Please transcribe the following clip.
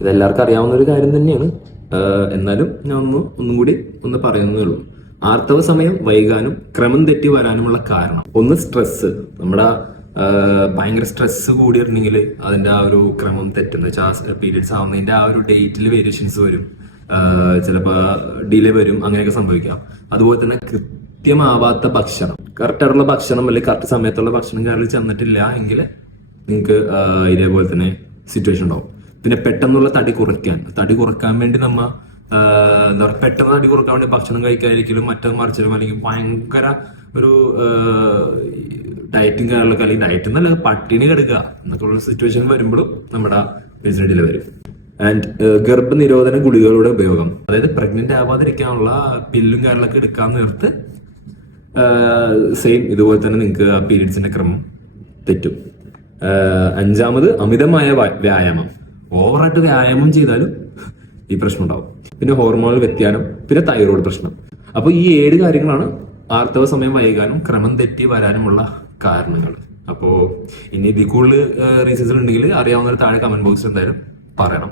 ഇതെല്ലാവർക്കും അറിയാവുന്ന ഒരു കാര്യം തന്നെയാണ്. എന്നാലും ഞാൻ ഒന്നും കൂടി പറയുന്നതേ ഉള്ളൂ. ആർത്തവ സമയം വൈകാനും ക്രമം തെറ്റി വരാനുമുള്ള കാരണം ഒന്ന് സ്ട്രെസ്. നമ്മുടെ ഭയങ്കര സ്ട്രെസ് കൂടിയിട്ടുണ്ടെങ്കിൽ അതിന്റെ ആ ഒരു ക്രമം തെറ്റുന്ന പീരിയഡ്സ് ആവുന്നതിന്റെ ആ ഒരു ഡേറ്റിൽ വേരിയേഷൻസ് വരും, ചിലപ്പോൾ ഡിലേ വരും, അങ്ങനെയൊക്കെ സംഭവിക്കാം. അതുപോലെ തന്നെ കൃത്യമാവാത്ത ഭക്ഷണം, കറക്റ്റായിട്ടുള്ള ഭക്ഷണം അല്ലെങ്കിൽ കറക്റ്റ് സമയത്തുള്ള ഭക്ഷണം കാര്യത്തിൽ ചെന്നിട്ടില്ല എങ്കിൽ നിങ്ങൾക്ക് ഇതേപോലെ തന്നെ സിറ്റുവേഷൻ ഉണ്ടാവും. പിന്നെ പെട്ടെന്നുള്ള തടി കുറക്കാൻ വേണ്ടി എന്താ പറയുക, പെട്ടെന്ന് തടി കുറക്കാൻ വേണ്ടി ഭക്ഷണം കഴിക്കാതിരിക്കലും മറ്റത് മറിച്ചിലും അല്ലെങ്കിൽ ഭയങ്കര ഒരു ഡയറ്റും കാര്യങ്ങളൊക്കെ, അല്ലെങ്കിൽ ഡയറ്റ് എന്നല്ല പട്ടിണി കെടുക്കുക എന്നൊക്കെ ഉള്ള സിറ്റുവേഷൻ വരുമ്പോഴും നമ്മുടെ ഡിലേ വരും. ആൻഡ് ഗർഭനിരോധന ഗുളികകളുടെ ഉപയോഗം, അതായത് പ്രഗ്നന്റ് ആവാതിരിക്കാനുള്ള പില്ലും കാര്യങ്ങളൊക്കെ എടുക്കാൻ നേർത്ത് സെയിം ഇതുപോലെ തന്നെ നിങ്ങൾക്ക് ആ പീരീഡ്സിന്റെ ക്രമം തെറ്റും. അഞ്ചാമത് അമിതമായ വ്യായാമം. ഓവറായിട്ട് വ്യായാമം ചെയ്താലും ഈ പ്രശ്നം ഉണ്ടാവും. പിന്നെ ഹോർമോണൽ വ്യത്യാനം, പിന്നെ തൈറോയ്ഡ് പ്രശ്നം. അപ്പൊ ഈ 7 കാര്യങ്ങളാണ് ആർത്തവ സമയം വൈകാനും ക്രമം തെറ്റി വരാനുമുള്ള കാരണങ്ങൾ. അപ്പോ ഇനി ഇതിൽ കൂടുതൽ റീസൺസ് ഉണ്ടെങ്കിൽ അറിയാവുന്ന താഴെ കമന്റ് ബോക്സിൽ എന്തായാലും പറയണം.